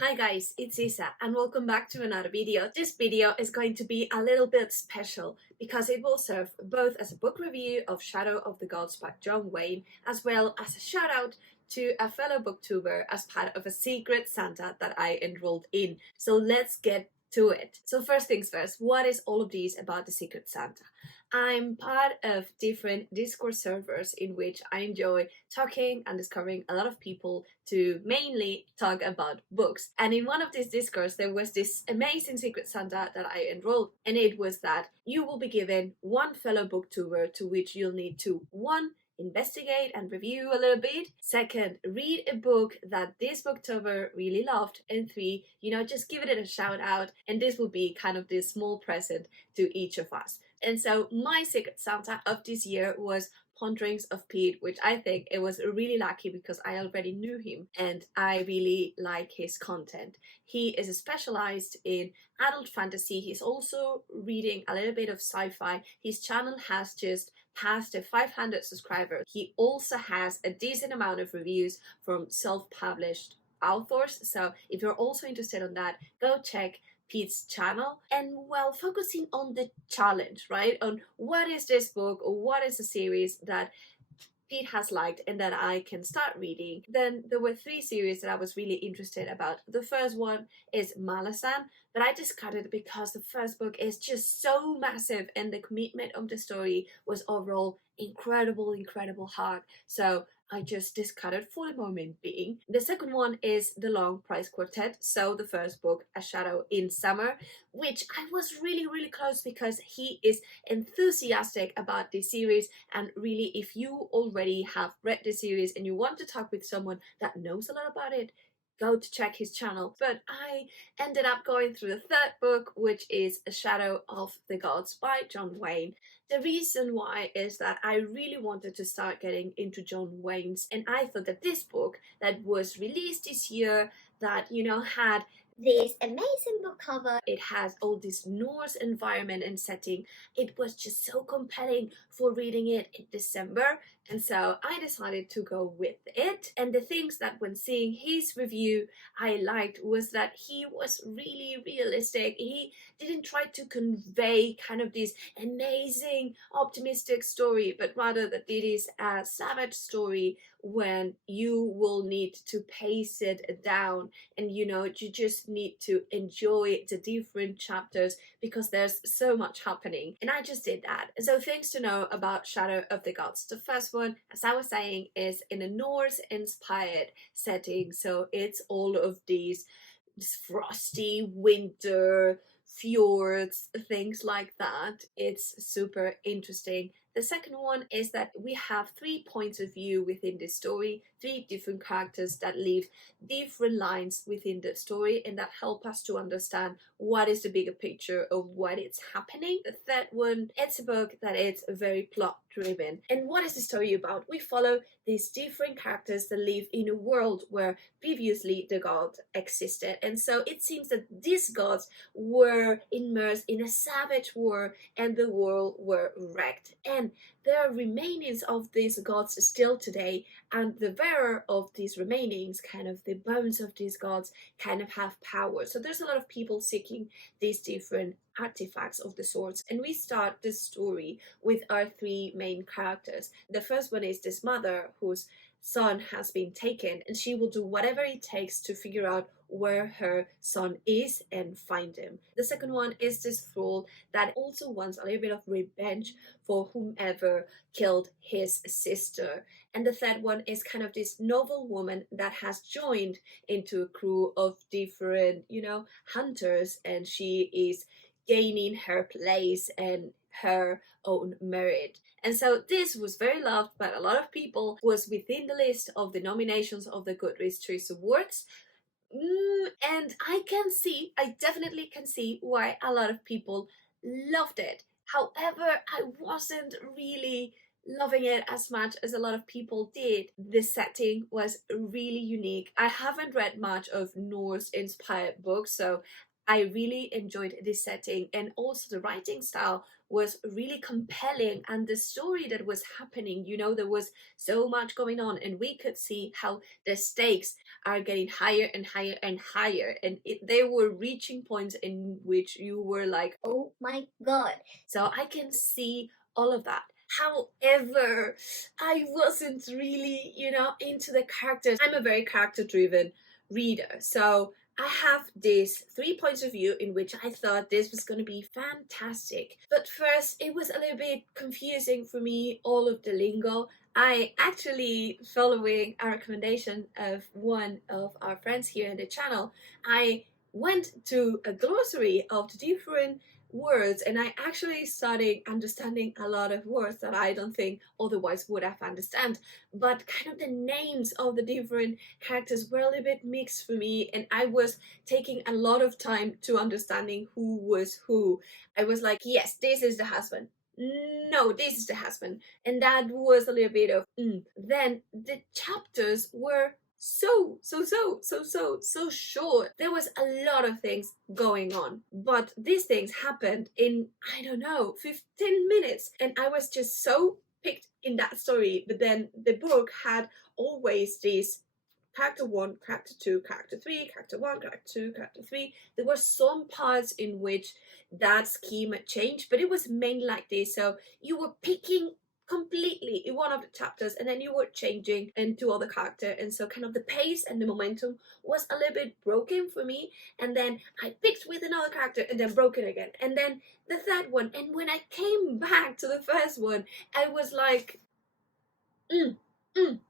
Hi guys, it's Isa and welcome back to another video. This video is going to be a little bit special because it will serve both as a book review of Shadow of the Gods by John Gwynne as well as a shout out to a fellow booktuber as part of a Secret Santa that I enrolled in. So let's get to it. So first things first, what is all of these about the Secret Santa? I'm part of different Discord servers in which I enjoy talking and discovering a lot of people to mainly talk about books. And in one of these Discords, there was this amazing Secret Santa that I enrolled, and it was that you will be given one fellow booktuber to which you'll need to one, investigate and review a little bit. Second, read a book that this booktuber really loved. And three, just give it a shout out. And this will be kind of this small present to each of us. And so my Secret Santa of this year was Ponderings of Pete, which I think it was really lucky because I already knew him and I really like his content. He is specialized in adult fantasy. He's also reading a little bit of sci-fi. His channel has just passed the 500 subscribers. He also has a decent amount of reviews from self-published authors. So if you're also interested in that, go check Pete's channel. And while focusing on the challenge, right, on what is this book or what is the series that Pete has liked and that I can start reading, then there were three series that I was really interested about. The first one is Malasan, but I discarded because the first book is just so massive and the commitment of the story was overall incredible hard. So I just discarded for the moment being. The second one is The Long Price Quartet, so the first book, A Shadow in Summer, which I was really close because he is enthusiastic about this series. And really, if you already have read the series and you want to talk with someone that knows a lot about it, go to check his channel. But I ended up going through the third book, which is A Shadow of the Gods by John Gwynne. The reason why is that I really wanted to start getting into John Gwynne's, and I thought that this book that was released this year that had this amazing book cover, it has all this Norse environment and setting, it was just so compelling for reading it in December. And so I decided to go with it. And the things that when seeing his review I liked was that he was really realistic. He didn't try to convey kind of this amazing optimistic story, but rather that it is a savage story when you will need to pace it down, and you just need to enjoy the different chapters because there's so much happening. And I just did that. So things to know about Shadow of the Gods. The first one, as I was saying, is in a Norse inspired setting, so it's all of these frosty winter fjords, things like that. It's super interesting. The second one is that we have 3 points of view within the story, 3 different characters that leave different lines within the story and that help us to understand what is the bigger picture of what is happening. The third one, it's a book that is very plot driven. And what is the story about? We follow these different characters that live in a world where previously the gods existed. And so it seems that these gods were immersed in a savage war and the world were wrecked. And there are remainings of these gods still today, and the bearer of these remainings, kind of the bones of these gods, kind of have power. So there's a lot of people seeking these different artifacts of the sorts. And we start this story with our 3 main characters. The first one is this mother whose son has been taken, and she will do whatever it takes to figure out where her son is and find him. The second one is this fool that also wants a little bit of revenge for whomever killed his sister. And the third one is kind of this noble woman that has joined into a crew of different, hunters, and she is gaining her place and her own merit. And so this was very loved by a lot of people, was within the list of the nominations of the Goodreads Choice Awards. And I definitely can see why a lot of people loved it. However, I wasn't really loving it as much as a lot of people did. The setting was really unique. I haven't read much of Norse inspired books, so I really enjoyed this setting, and also the writing style was really compelling, and the story that was happening, you know, there was so much going on, and we could see how the stakes are getting higher and higher and higher, and they were reaching points in which you were like, oh my god. So I can see all of that. However, I wasn't really, you know, into the characters. I'm a very character driven reader, so I have these 3 points of view in which I thought this was going to be fantastic. But first, it was a little bit confusing for me, all of the lingo. I actually, following a recommendation of one of our friends here in the channel, I went to a glossary of the different words, and I actually started understanding a lot of words that I don't think otherwise would have understand. But kind of the names of the different characters were a little bit mixed for me, and I was taking a lot of time to understanding who was who. I was like, yes, this is the husband. No, this is the husband. And that was a little bit of Then the chapters were so short. There was a lot of things going on, but these things happened in, I don't know, 15 minutes, and I was just so picked in that story. But then the book had always these character 1, character 2, character 3, character 1, character 2, character 3. There were some parts in which that scheme changed, but it was mainly like this. So you were picking completely in one of the chapters, and then you were changing into other character, and so kind of the pace and the momentum was a little bit broken for me. And then I picked with another character and then broke it again, and then the third one, and when I came back to the first one, I was like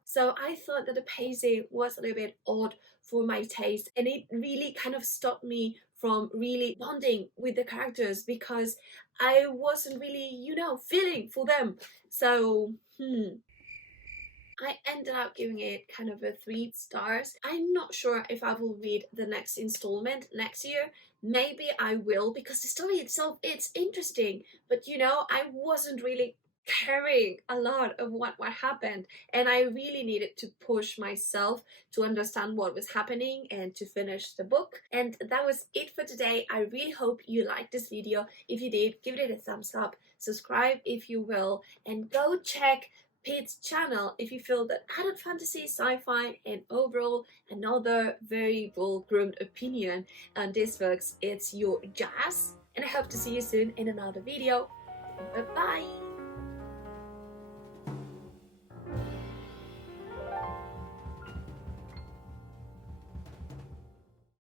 so I thought that the pacing was a little bit odd for my taste, and it really kind of stopped me from really bonding with the characters because I wasn't really, you know, feeling for them. So, I ended up giving it kind of a 3 stars. I'm not sure if I will read the next installment next year. Maybe I will, because the story itself, it's interesting, but you know, I wasn't really caring a lot of what happened, and I really needed to push myself to understand what was happening and to finish the book. And that was it for today. I really hope you liked this video. If you did, give it a thumbs up, subscribe if you will, and go check Pete's channel if you feel that adult fantasy, sci-fi, and overall another very well-groomed opinion on these books, it's your jazz. And I hope to see you soon in another video. Bye bye.